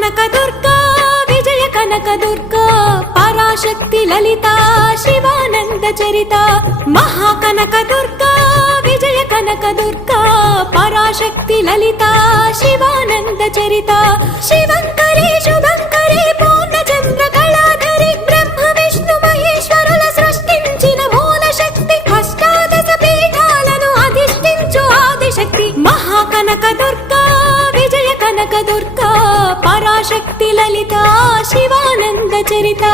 కనక దుర్గా విజయ కనక దుర్గా పరాశక్తి లలిత శివానంద చరిత మహాకనక దుర్గా విజయ కనక దుర్గా పరాశక్తి లలిత శివానంద చరిత శివంకరి శుభంకరి పూర్ణచంద్ర కళాధరి బ్రహ్మ విష్ణు మహేశ్వరుల సృష్టించిన మూల శక్తి అష్టాదశ పీఠాలను అధిష్ఠించు ఆదిశక్తి మహాకనక దుర్గా విజయ కనక దుర్గా పరాశక్తి లలిత శివానంద చరిత